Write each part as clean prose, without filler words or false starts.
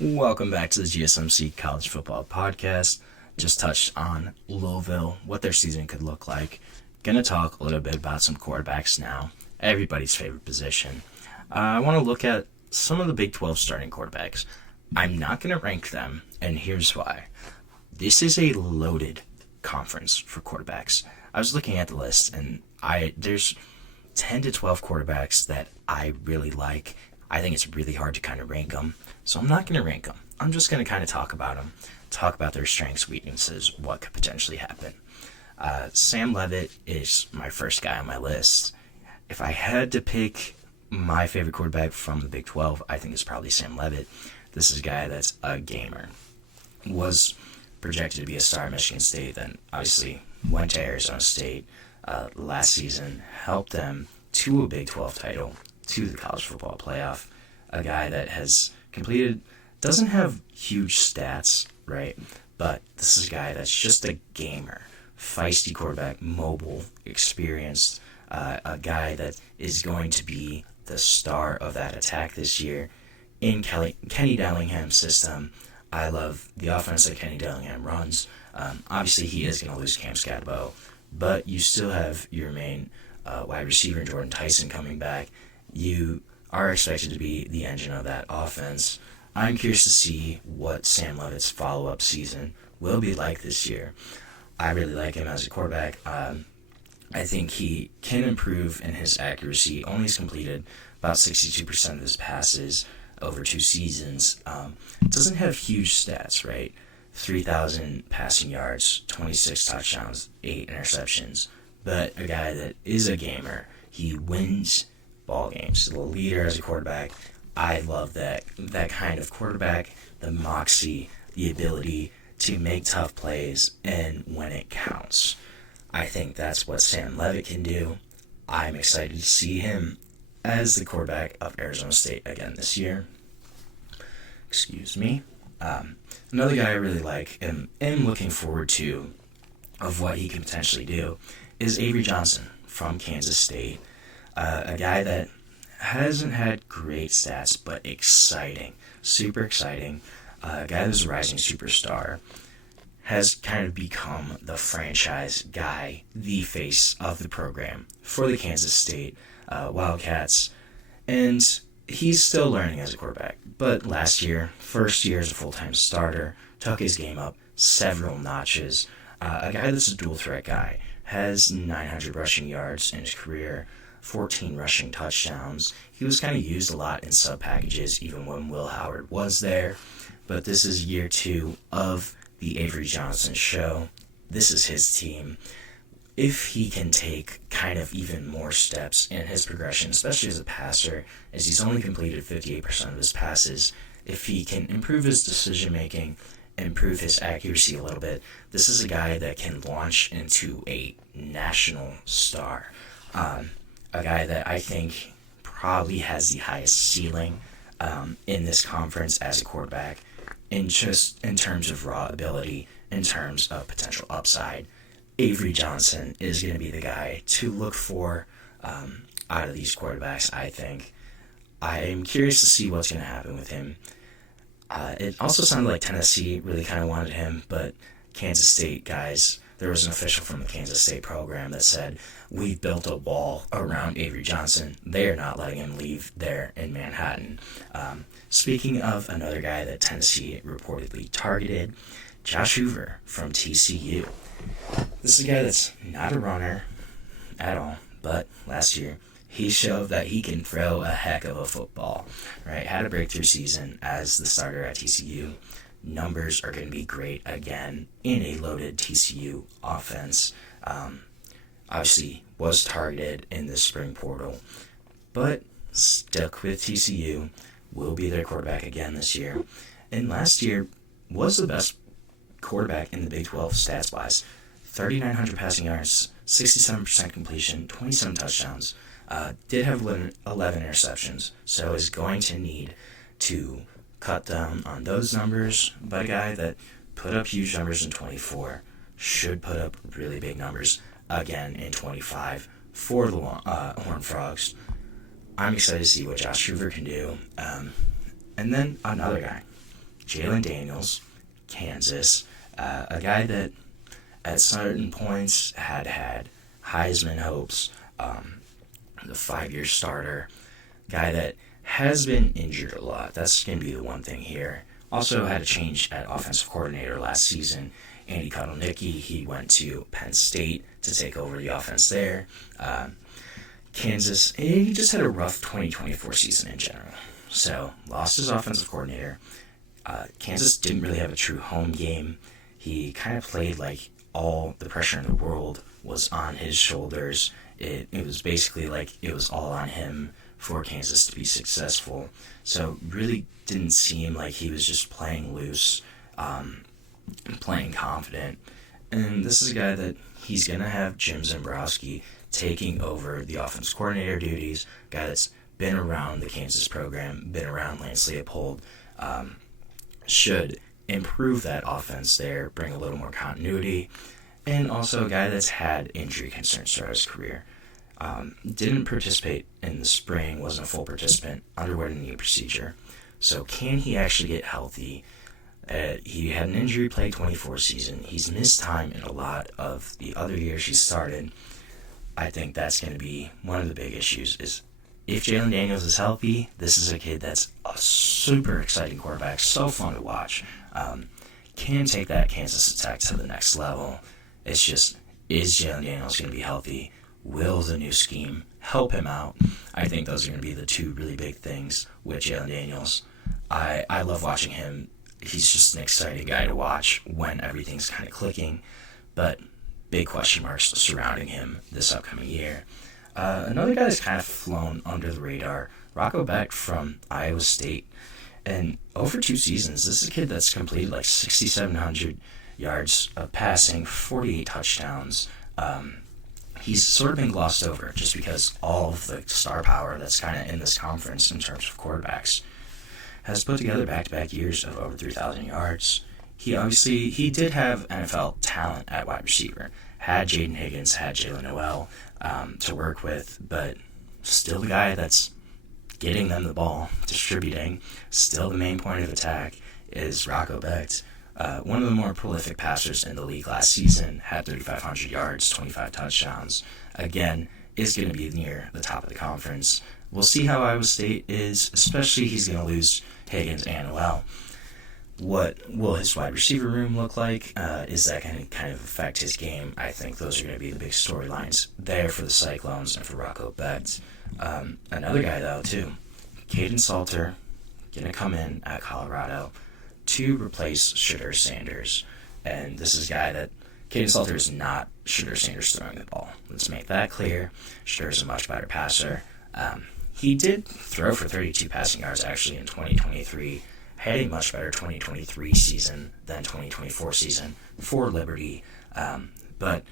Welcome back to the GSMC College Football Podcast. Just touched on Louisville, what their season could look like. Gonna talk a little bit about some quarterbacks now, everybody's favorite position. I want to look at some of the Big 12 starting quarterbacks. I'm not gonna rank them, and here's why. This is a loaded conference for quarterbacks. I was looking at the list, and there's 10 to 12 quarterbacks that I really like. I think it's really hard to kind of rank them. So I'm not going to rank them. I'm just going to kind of talk about them, talk about their strengths, weaknesses, what could potentially happen. Sam Leavitt is my first guy on my list. If I had to pick my favorite quarterback from the Big 12, I think it's probably Sam Leavitt. This is a guy that's a gamer. Was projected to be a star at Michigan State, then obviously went to Arizona State last season, helped them to a Big 12 title, to the college football playoff. A guy that has completed, doesn't have huge stats, right? But this is a guy that's just a gamer, feisty quarterback, mobile, experienced, a guy that is going to be the star of that attack this year in Kenny Dillingham's system. I love the offense that Kenny Dillingham runs. Obviously, he is going to lose Cam Scatabo, but you still have your main wide receiver, Jordan Tyson, coming back. You are expected to be the engine of that offense. I'm curious to see what Sam Leavitt's follow-up season will be like this year. I really like him as a quarterback. I think he can improve in his accuracy. Only has completed about 62% of his passes over 2 seasons. Doesn't have huge stats, right? 3,000 passing yards, 26 touchdowns, 8 interceptions. But a guy that is a gamer. He wins ball games. The leader as a quarterback. I love that kind of quarterback, the moxie, the ability to make tough plays and when it counts. I think that's what Sam Leavitt can do. I'm excited to see him as the quarterback of Arizona State again this year. Excuse me. Another guy I really like and am looking forward to of what he can potentially do is Avery Johnson from Kansas State. A guy that hasn't had great stats, but exciting, super exciting. A guy that's a rising superstar, has kind of become the franchise guy, the face of the program for the Kansas State Wildcats. And he's still learning as a quarterback. But last year, first year as a full-time starter, took his game up several notches. A guy that's a dual threat guy, has 900 rushing yards in his career, 14 rushing touchdowns. He was kind of used a lot in sub packages even when Will Howard was there. But this is year 2 of the Avery Johnson show. This is his team. If he can take kind of even more steps in his progression, especially as a passer, as he's only completed 58% of his passes, if he can improve his decision making, improve his accuracy a little bit, this is a guy that can launch into a national star. A guy that I think probably has the highest ceiling in this conference as a quarterback, in terms of raw ability, in terms of potential upside. Avery Johnson is going to be the guy to look for out of these quarterbacks, I think. I'm curious to see what's going to happen with him. It also sounded like Tennessee really kind of wanted him, but Kansas State guys, there was an official from the Kansas State program that said, we've built a wall around Avery Johnson. They are not letting him leave there in Manhattan. Speaking of another guy that Tennessee reportedly targeted, Josh Hoover from TCU. This is a guy that's not a runner at all, but last year he showed that he can throw a heck of a football, right? Had a breakthrough season as the starter at TCU. Numbers are going to be great again in a loaded TCU offense. Obviously was targeted in the spring portal, but stuck with TCU, will be their quarterback again this year. And last year was the best quarterback in the Big 12 stats-wise. 3,900 passing yards, 67% completion, 27 touchdowns. Did have 11 interceptions, so is going to need to cut down on those numbers. But a guy that put up huge numbers in 24 should put up really big numbers again in 25 for the Horned Frogs. I'm excited to see what Josh Hoover can do. And then another guy, Jalon Daniels, Kansas, a guy that at certain points had Heisman hopes, the 5-year starter, guy that has been injured a lot. That's going to be the one thing here. Also had a change at offensive coordinator last season. Andy Kotelnicki, he went to Penn State to take over the offense there. Kansas, he just had a rough 2024 season in general. So, lost his offensive coordinator. Kansas didn't really have a true home game. He kind of played like all the pressure in the world was on his shoulders. It was basically like it was all on him for Kansas to be successful. So really didn't seem like he was just playing loose, playing confident. And this is a guy that he's going to have Jim Zebrowski taking over the offense coordinator duties, guy that's been around the Kansas program, been around Lance Leopold, should improve that offense there, bring a little more continuity, and also a guy that's had injury concerns throughout his career. Didn't participate in the spring, wasn't a full participant, underwent a knee procedure. So can he actually get healthy? He had an injury play 24 season. He's missed time in a lot of the other years he started. I think that's going to be one of the big issues is if Jalon Daniels is healthy, this is a kid that's a super exciting quarterback, so fun to watch. Can take that Kansas attack to the next level. It's just, is Jalon Daniels going to be healthy? Will the new scheme help him out? I think those are going to be the two really big things with Jalon Daniels. I love watching him. He's just an exciting guy to watch when everything's kind of clicking, but big question marks surrounding him this upcoming year. Another guy that's kind of flown under the radar, Rocco Becht from Iowa State. And over 2 seasons, this is a kid that's completed like 6,700 yards of passing, 48 touchdowns. He's sort of been glossed over just because all of the star power that's kind of in this conference in terms of quarterbacks has put together back-to-back years of over 3,000 yards. He did have NFL talent at wide receiver. Had Jaden Higgins, had Jalen Noel to work with, but still the guy that's getting them the ball, distributing, still the main point of attack is Rocco Becht. One of the more prolific passers in the league last season, had 3,500 yards, 25 touchdowns. Again, is going to be near the top of the conference. We'll see how Iowa State is, especially he's going to lose Higgins and Noel. What will his wide receiver room look like? Is that going to kind of affect his game? I think those are going to be the big storylines there for the Cyclones and for Rocco Becht. Another guy, though, too, Kaidon Salter, going to come in at Colorado to replace Shedeur Sanders. And this is a guy that Kaidon Salter is not Shedeur Sanders throwing the ball. Let's make that clear. Shedeur is a much better passer. He did throw for 32 passing yards actually in 2023. Had a much better 2023 season than 2024 season for Liberty. But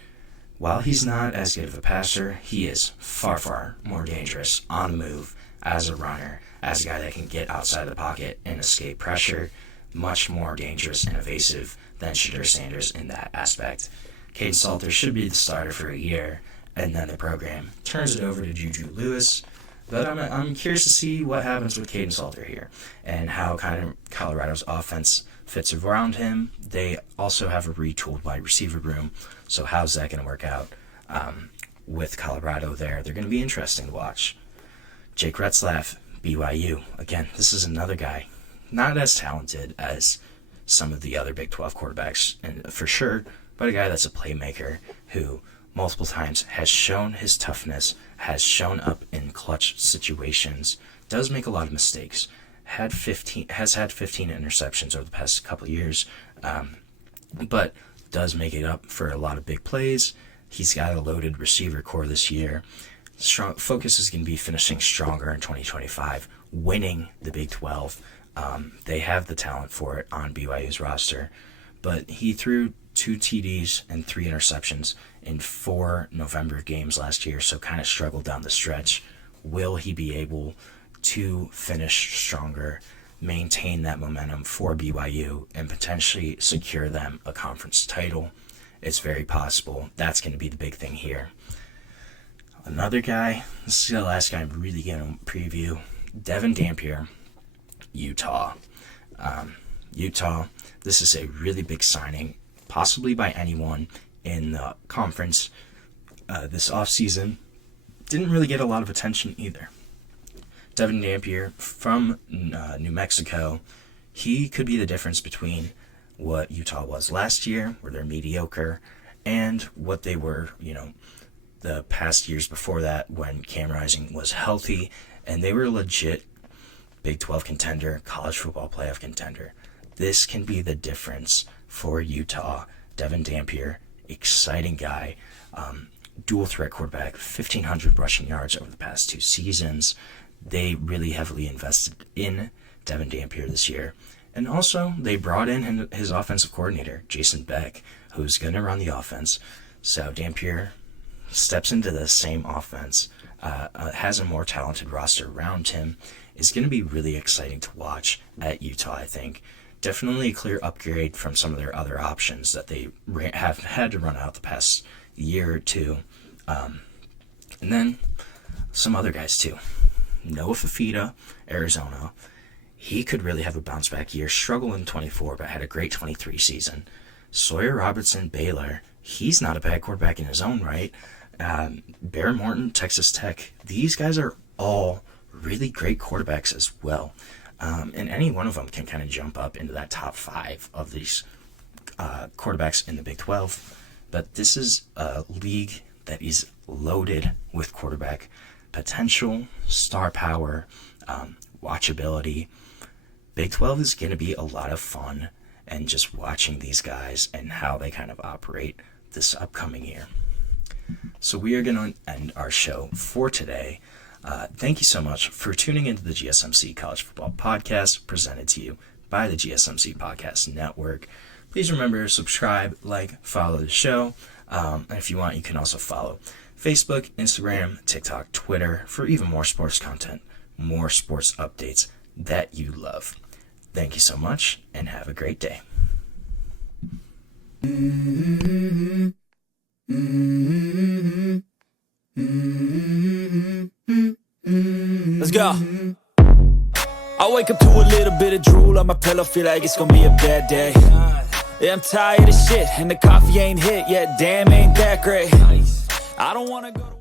while he's not as good of a passer, he is far, far more dangerous on the move as a runner, as a guy that can get outside the pocket and escape pressure. Much more dangerous and evasive than Shedeur Sanders in that aspect. Kaidon Salter should be the starter for a year, and then the program turns it over to Juju Lewis. But I'm curious to see what happens with Kaidon Salter here and how kind of Colorado's offense fits around him. They also have a retooled wide receiver room, so how's that going to work out with Colorado there? They're going to be interesting to watch. Jake Retzlaff, BYU. Again, this is another guy not as talented as some of the other Big 12 quarterbacks, and for sure, but a guy that's a playmaker who multiple times has shown his toughness, has shown up in clutch situations, does make a lot of mistakes, has had 15 interceptions over the past couple of years, but does make it up for a lot of big plays. He's got a loaded receiver core this year. Strong focus is going to be finishing stronger in 2025, winning the Big 12. They have the talent for it on BYU's roster, but he threw 2 TDs and 3 interceptions in 4 November games last year, so kind of struggled down the stretch. Will he be able to finish stronger, maintain that momentum for BYU, and potentially secure them a conference title? It's very possible. That's going to be the big thing here. Another guy, this is the last guy I'm really going to preview, Devon Dampier, Utah. Utah, this is a really big signing, possibly by anyone in the conference this offseason. Didn't really get a lot of attention either. Devon Dampier from New Mexico, he could be the difference between what Utah was last year, where they're mediocre, and what they were, the past years before that when Cam Rising was healthy, and they were a legit Big 12 contender, college football playoff contender. This can be the difference for Utah. Devon Dampier, exciting guy, dual threat quarterback, 1,500 rushing yards over the past 2 seasons. They really heavily invested in Devon Dampier this year. And also, they brought in his offensive coordinator, Jason Beck, who's going to run the offense. So Dampier steps into the same offense, has a more talented roster around him, is going to be really exciting to watch at Utah, I think. Definitely a clear upgrade from some of their other options that they have had to run out the past year or two. And then some other guys too. Noah Fafita, Arizona. He could really have a bounce back year. Struggled in 24, but had a great 23 season. Sawyer Robertson, Baylor. He's not a bad quarterback in his own right. Bear Morton, Texas Tech. These guys are all really great quarterbacks as well. And any one of them can kind of jump up into that top 5 of these quarterbacks in the Big 12. But this is a league that is loaded with quarterback potential, star power, watchability. Big 12 is going to be a lot of fun, and just watching these guys and how they kind of operate this upcoming year. So we are going to end our show for today. Thank you so much for tuning into the GSMC College Football Podcast, presented to you by the GSMC Podcast Network. Please remember to subscribe, follow the show. And if you want, you can also follow Facebook, Instagram, TikTok, Twitter for even more sports content, more sports updates that you love. Thank you so much, and have a great day. Let's go. I wake up to a little bit of drool on my pillow, feel like it's gonna be a bad day. Yeah, I'm tired of shit, and the coffee ain't hit yet, damn, ain't that great. I don't wanna go to